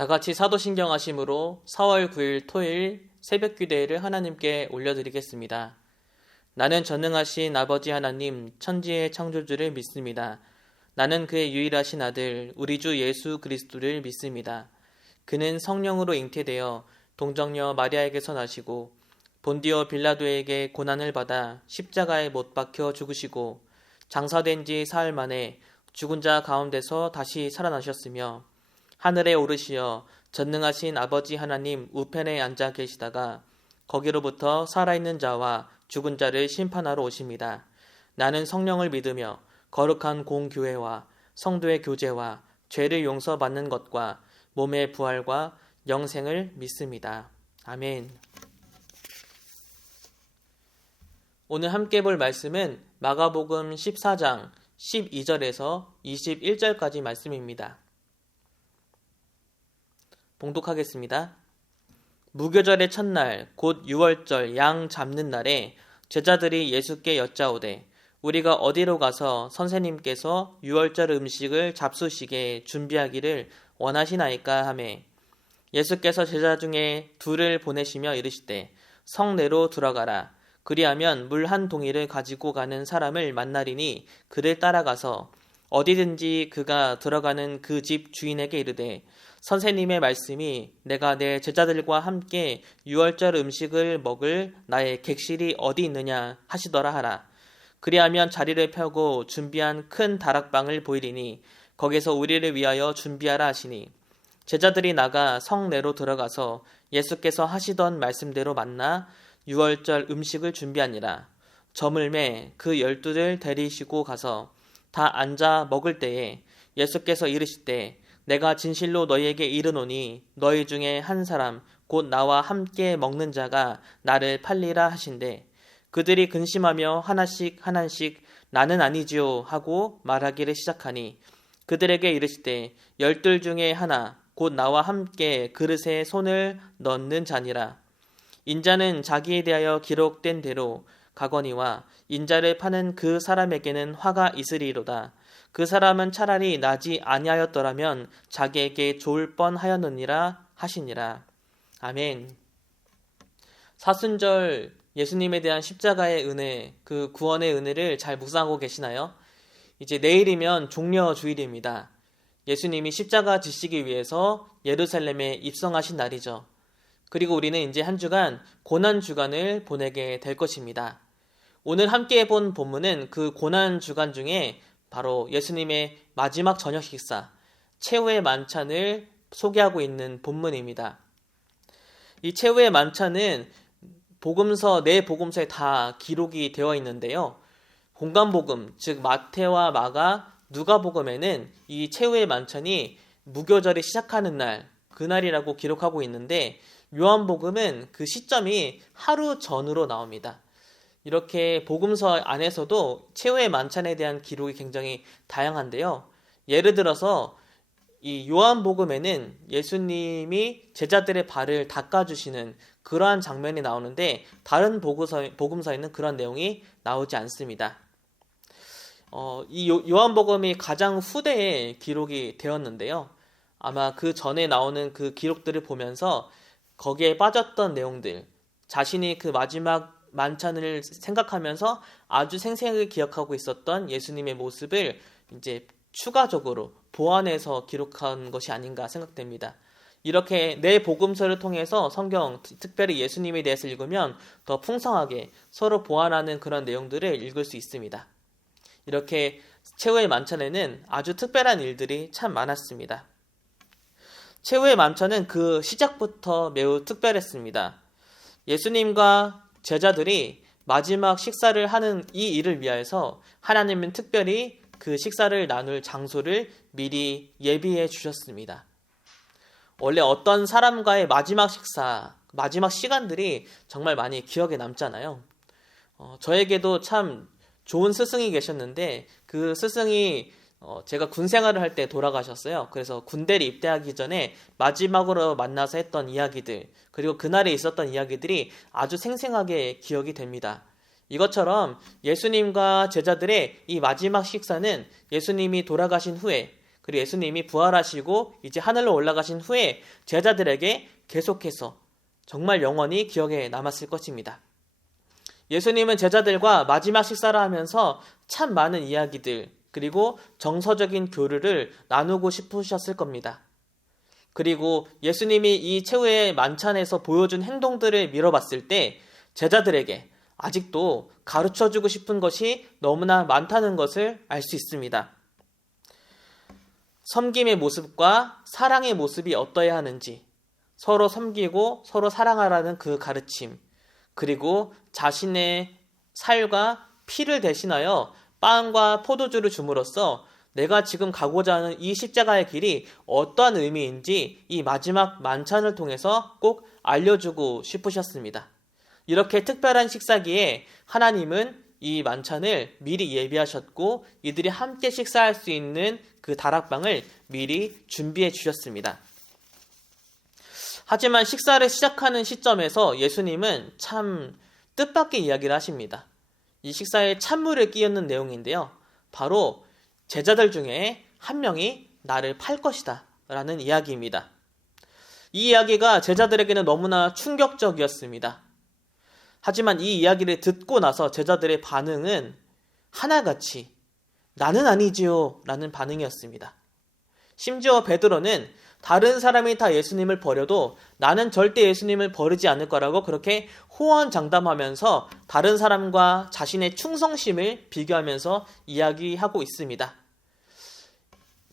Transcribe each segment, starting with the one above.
다 같이 사도신경 하심으로 4월 9일 토요일 새벽 기도회를 하나님께 올려드리겠습니다. 나는 전능하신 아버지 하나님 천지의 창조주를 믿습니다. 나는 그의 유일하신 아들 우리 주 예수 그리스도를 믿습니다. 그는 성령으로 잉태되어 동정녀 마리아에게서 나시고 본디오 빌라도에게 고난을 받아 십자가에 못 박혀 죽으시고 장사된 지 사흘 만에 죽은 자 가운데서 다시 살아나셨으며 하늘에 오르시어 전능하신 아버지 하나님 우편에 앉아 계시다가 거기로부터 살아있는 자와 죽은 자를 심판하러 오십니다. 나는 성령을 믿으며 거룩한 공교회와 성도의 교제와 죄를 용서받는 것과 몸의 부활과 영생을 믿습니다. 아멘. 오늘 함께 볼 말씀은 마가복음 14장 12절에서 21절까지 말씀입니다. 봉독하겠습니다. 무교절의 첫날 곧 유월절 양 잡는 날에 제자들이 예수께 여짜오되 우리가 어디로 가서 선생님께서 유월절 음식을 잡수시게 준비하기를 원하시나이까 하매 예수께서 제자 중에 둘을 보내시며 이르시되 성내로 들어가라. 그리하면 물 한 동이를 가지고 가는 사람을 만나리니 그를 따라가서 어디든지 그가 들어가는 그 집 주인에게 이르되 선생님의 말씀이 내가 내 제자들과 함께 유월절 음식을 먹을 나의 객실이 어디 있느냐 하시더라 하라. 그리하면 자리를 펴고 준비한 큰 다락방을 보이리니 거기서 우리를 위하여 준비하라 하시니 제자들이 나가 성내로 들어가서 예수께서 하시던 말씀대로 만나 유월절 음식을 준비하니라. 저물매 그 12를 데리시고 가서 다 앉아 먹을 때에 예수께서 이르시되 내가 진실로 너희에게 이르노니 너희 중에 한 사람 곧 나와 함께 먹는 자가 나를 팔리라 하신대 그들이 근심하며 하나씩 나는 아니지요 하고 말하기를 시작하니 그들에게 이르시되 12 중에 하나 곧 나와 함께 그릇에 손을 넣는 자니라. 인자는 자기에 대하여 기록된 대로 가거니와 인자를 파는 그 사람에게는 화가 있으리로다. 그 사람은 차라리 나지 아니하였더라면 자기에게 좋을 뻔하였느니라 하시니라. 아멘. 사순절 예수님에 대한 십자가의 은혜, 그 구원의 은혜를 잘 묵상하고 계시나요? 이제 내일이면 종려 주일입니다. 예수님이 십자가 지시기 위해서 예루살렘에 입성하신 날이죠. 그리고 우리는 이제 한 주간 고난 주간을 보내게 될 것입니다. 오늘 함께 본 본문은 그 고난 주간 중에 바로 예수님의 마지막 저녁 식사, 최후의 만찬을 소개하고 있는 본문입니다. 이 최후의 만찬은 복음서, 네 복음서에 다 기록이 되어 있는데요. 공간복음, 즉 마태와 마가, 누가복음에는 이 최후의 만찬이 무교절이 시작하는 날, 그날이라고 기록하고 있는데 요한복음은 그 시점이 하루 전으로 나옵니다. 이렇게 복음서 안에서도 최후의 만찬에 대한 기록이 굉장히 다양한데요. 예를 들어서 이 요한복음에는 예수님이 제자들의 발을 닦아주시는 그러한 장면이 나오는데 다른 복음서에는 그런 내용이 나오지 않습니다. 이 요한복음이 가장 후대에 기록이 되었는데요. 아마 그 전에 나오는 그 기록들을 보면서 거기에 빠졌던 내용들, 자신이 그 마지막 만찬을 생각하면서 아주 생생하게 기억하고 있었던 예수님의 모습을 이제 추가적으로 보완해서 기록한 것이 아닌가 생각됩니다. 이렇게 네 복음서를 통해서 성경, 특별히 예수님에 대해서 읽으면 더 풍성하게 서로 보완하는 그런 내용들을 읽을 수 있습니다. 이렇게 최후의 만찬에는 아주 특별한 일들이 참 많았습니다. 최후의 만찬은 그 시작부터 매우 특별했습니다. 예수님과 제자들이 마지막 식사를 하는 이 일을 위하여서 하나님은 특별히 그 식사를 나눌 장소를 미리 예비해 주셨습니다. 원래 어떤 사람과의 마지막 식사, 마지막 시간들이 정말 많이 기억에 남잖아요. 저에게도 참 좋은 스승이 계셨는데 그 스승이 제가 군 생활을 할 때 돌아가셨어요. 그래서 군대를 입대하기 전에 마지막으로 만나서 했던 이야기들, 그리고 그날에 있었던 이야기들이 아주 생생하게 기억이 됩니다. 이것처럼 예수님과 제자들의 이 마지막 식사는 예수님이 돌아가신 후에 그리고 예수님이 부활하시고 이제 하늘로 올라가신 후에 제자들에게 계속해서 정말 영원히 기억에 남았을 것입니다. 예수님은 제자들과 마지막 식사를 하면서 참 많은 이야기들 그리고 정서적인 교류를 나누고 싶으셨을 겁니다. 그리고 예수님이 이 최후의 만찬에서 보여준 행동들을 미뤄봤을 때 제자들에게 아직도 가르쳐주고 싶은 것이 너무나 많다는 것을 알 수 있습니다. 섬김의 모습과 사랑의 모습이 어떠해야 하는지, 서로 섬기고 서로 사랑하라는 그 가르침, 그리고 자신의 살과 피를 대신하여 빵과 포도주를 줌으로써 내가 지금 가고자 하는 이 십자가의 길이 어떠한 의미인지 이 마지막 만찬을 통해서 꼭 알려주고 싶으셨습니다. 이렇게 특별한 식사기에 하나님은 이 만찬을 미리 예비하셨고 이들이 함께 식사할 수 있는 그 다락방을 미리 준비해 주셨습니다. 하지만 식사를 시작하는 시점에서 예수님은 참 뜻밖의 이야기를 하십니다. 이 식사에 찬물을 끼얹는 내용인데요. 바로 제자들 중에 한 명이 나를 팔 것이다 라는 이야기입니다. 이 이야기가 제자들에게는 너무나 충격적이었습니다. 하지만 이 이야기를 듣고 나서 제자들의 반응은 하나같이 나는 아니지요 라는 반응이었습니다. 심지어 베드로는 다른 사람이 다 예수님을 버려도 나는 절대 예수님을 버리지 않을 거라고 그렇게 호언장담하면서 다른 사람과 자신의 충성심을 비교하면서 이야기하고 있습니다.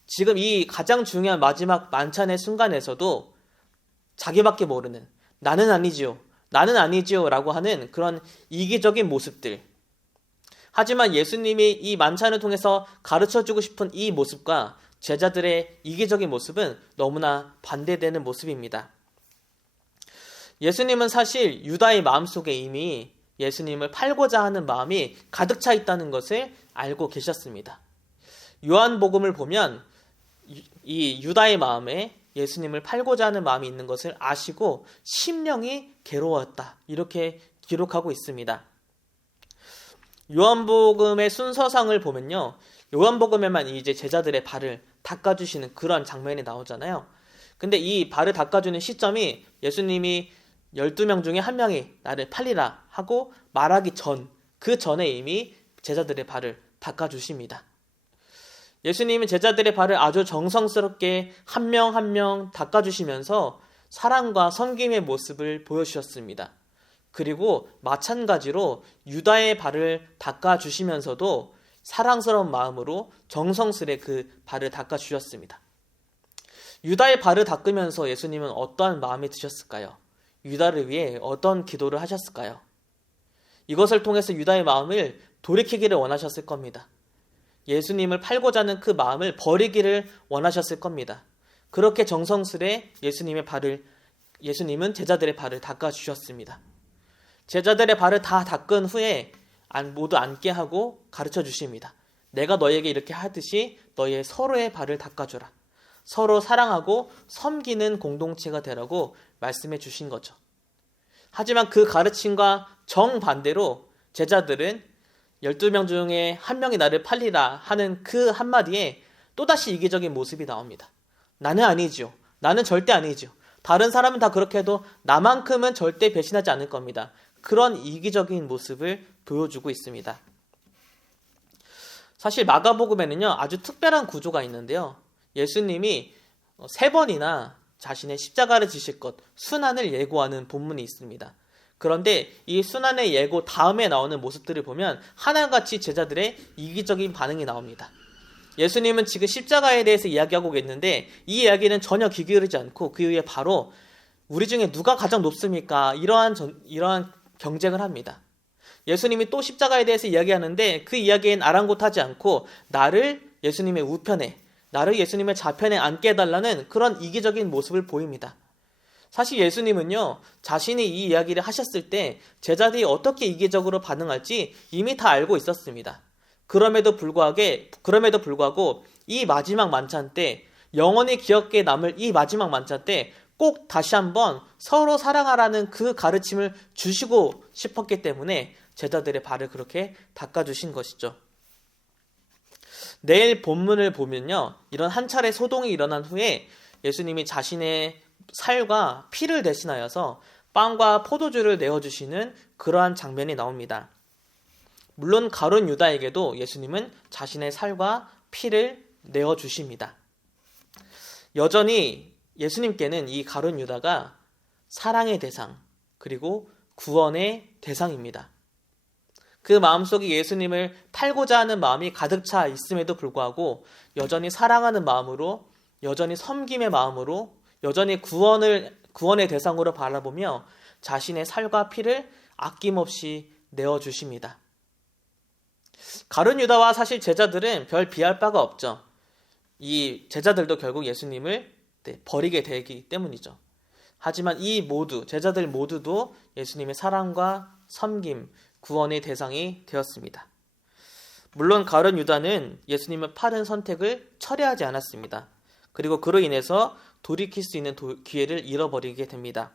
지금 이 가장 중요한 마지막 만찬의 순간에서도 자기밖에 모르는 나는 아니지요 라고 하는 그런 이기적인 모습들. 하지만 예수님이 이 만찬을 통해서 가르쳐주고 싶은 이 모습과 제자들의 이기적인 모습은 너무나 반대되는 모습입니다. 예수님은 사실 유다의 마음속에 이미 예수님을 팔고자 하는 마음이 가득 차 있다는 것을 알고 계셨습니다. 요한복음을 보면 이 유다의 마음에 예수님을 팔고자 하는 마음이 있는 것을 아시고 심령이 괴로웠다 이렇게 기록하고 있습니다. 요한복음의 순서상을 보면요, 요한복음에만 이제 제자들의 발을 닦아주시는 그런 장면이 나오잖아요. 근데 이 발을 닦아주는 시점이 예수님이 12명 중에 한 명이 나를 팔리라 하고 말하기 전, 그 전에 이미 제자들의 발을 닦아주십니다. 예수님은 제자들의 발을 아주 정성스럽게 한 명 한 명 닦아주시면서 사랑과 섬김의 모습을 보여주셨습니다. 그리고 마찬가지로 유다의 발을 닦아주시면서도 사랑스러운 마음으로 정성스레 그 발을 닦아주셨습니다. 유다의 발을 닦으면서 예수님은 어떠한 마음이 드셨을까요? 유다를 위해 어떤 기도를 하셨을까요? 이것을 통해서 유다의 마음을 돌이키기를 원하셨을 겁니다. 예수님을 팔고자 하는 그 마음을 버리기를 원하셨을 겁니다. 그렇게 정성스레 예수님은 제자들의 발을 닦아주셨습니다. 제자들의 발을 다 닦은 후에 모두 앉게 하고 가르쳐 주십니다. 내가 너에게 이렇게 하듯이 너의 서로의 발을 닦아주라. 서로 사랑하고 섬기는 공동체가 되라고 말씀해 주신 거죠. 하지만 그 가르침과 정반대로 제자들은 12명 중에 한 명이 나를 팔리라 하는 그 한마디에 또다시 이기적인 모습이 나옵니다. 나는 아니지요. 나는 절대 아니지요. 다른 사람은 다 그렇게 해도 나만큼은 절대 배신하지 않을 겁니다. 그런 이기적인 모습을 보여주고 있습니다. 사실 마가복음에는요, 아주 특별한 구조가 있는데요. 예수님이 3번이나 자신의 십자가를 지실 것, 순환을 예고하는 본문이 있습니다. 그런데 이 순환의 예고 다음에 나오는 모습들을 보면 하나같이 제자들의 이기적인 반응이 나옵니다. 예수님은 지금 십자가에 대해서 이야기하고 있는데 이 이야기는 전혀 귀 기울이지 않고 그 이후에 바로 우리 중에 누가 가장 높습니까? 이러한 경쟁을 합니다. 예수님이 또 십자가에 대해서 이야기하는데 그 이야기엔 아랑곳하지 않고 나를 예수님의 우편에, 나를 예수님의 좌편에 앉게 해달라는 그런 이기적인 모습을 보입니다. 사실 예수님은요, 자신이 이 이야기를 하셨을 때 제자들이 어떻게 이기적으로 반응할지 이미 다 알고 있었습니다. 그럼에도 불구하고 이 마지막 만찬 때, 영원히 기억에 남을 이 마지막 만찬 때 꼭 다시 한번 서로 사랑하라는 그 가르침을 주시고 싶었기 때문에 제자들의 발을 그렇게 닦아주신 것이죠. 내일 본문을 보면요, 이런 한 차례 소동이 일어난 후에 예수님이 자신의 살과 피를 대신하여서 빵과 포도주를 내어주시는 그러한 장면이 나옵니다. 물론 가룟 유다에게도 예수님은 자신의 살과 피를 내어주십니다. 여전히 예수님께는 이 가룟 유다가 사랑의 대상, 그리고 구원의 대상입니다. 그 마음속에 예수님을 팔고자 하는 마음이 가득 차 있음에도 불구하고 여전히 사랑하는 마음으로, 여전히 섬김의 마음으로, 여전히 구원의 대상으로 바라보며 자신의 살과 피를 아낌없이 내어주십니다. 가룟 유다와 사실 제자들은 별 비할 바가 없죠. 이 제자들도 결국 예수님을 버리게 되기 때문이죠. 하지만 제자들 모두도 예수님의 사랑과 섬김, 구원의 대상이 되었습니다. 물론 가룟 유다는 예수님을 파는 선택을 철회하지 않았습니다. 그리고 그로 인해서 돌이킬 수 있는 기회를 잃어버리게 됩니다.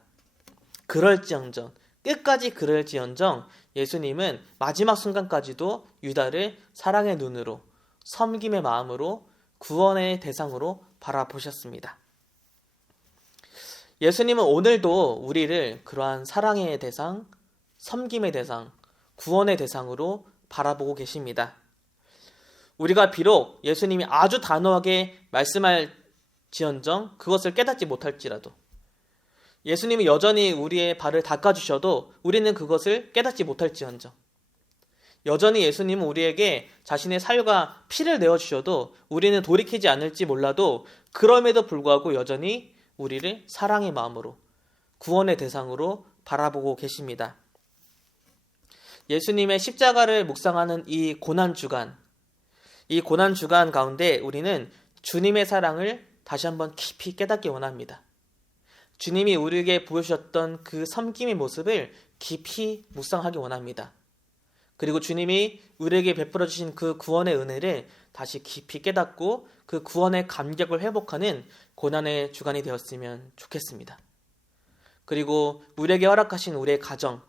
끝까지 그럴지언정 예수님은 마지막 순간까지도 유다를 사랑의 눈으로, 섬김의 마음으로, 구원의 대상으로 바라보셨습니다. 예수님은 오늘도 우리를 그러한 사랑의 대상, 섬김의 대상, 구원의 대상으로 바라보고 계십니다. 우리가 비록 예수님이 아주 단호하게 말씀할지언정 그것을 깨닫지 못할지라도, 예수님이 여전히 우리의 발을 닦아주셔도 우리는 그것을 깨닫지 못할지언정, 여전히 예수님은 우리에게 자신의 살과 피를 내어주셔도 우리는 돌이키지 않을지 몰라도 그럼에도 불구하고 여전히 우리를 사랑의 마음으로, 구원의 대상으로 바라보고 계십니다. 예수님의 십자가를 묵상하는 이 고난주간 가운데 우리는 주님의 사랑을 다시 한번 깊이 깨닫기 원합니다. 주님이 우리에게 보여주셨던 그 섬김의 모습을 깊이 묵상하기 원합니다. 그리고 주님이 우리에게 베풀어 주신 그 구원의 은혜를 다시 깊이 깨닫고 그 구원의 감격을 회복하는 고난의 주간이 되었으면 좋겠습니다. 그리고 우리에게 허락하신 우리의 가정,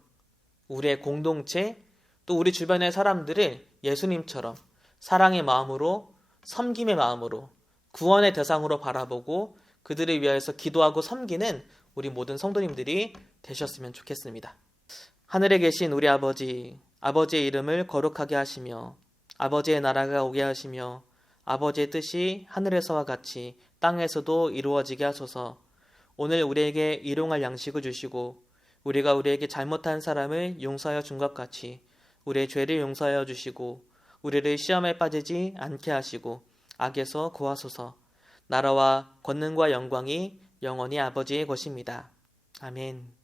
우리의 공동체, 또 우리 주변의 사람들을 예수님처럼 사랑의 마음으로, 섬김의 마음으로, 구원의 대상으로 바라보고 그들을 위하여서 기도하고 섬기는 우리 모든 성도님들이 되셨으면 좋겠습니다. 하늘에 계신 우리 아버지, 아버지의 이름을 거룩하게 하시며 아버지의 나라가 오게 하시며 아버지의 뜻이 하늘에서와 같이 땅에서도 이루어지게 하소서. 오늘 우리에게 일용할 양식을 주시고 우리가 우리에게 잘못한 사람을 용서하여 준 것 같이 우리의 죄를 용서하여 주시고 우리를 시험에 빠지지 않게 하시고 악에서 구하소서. 나라와 권능과 영광이 영원히 아버지의 것입니다. 아멘.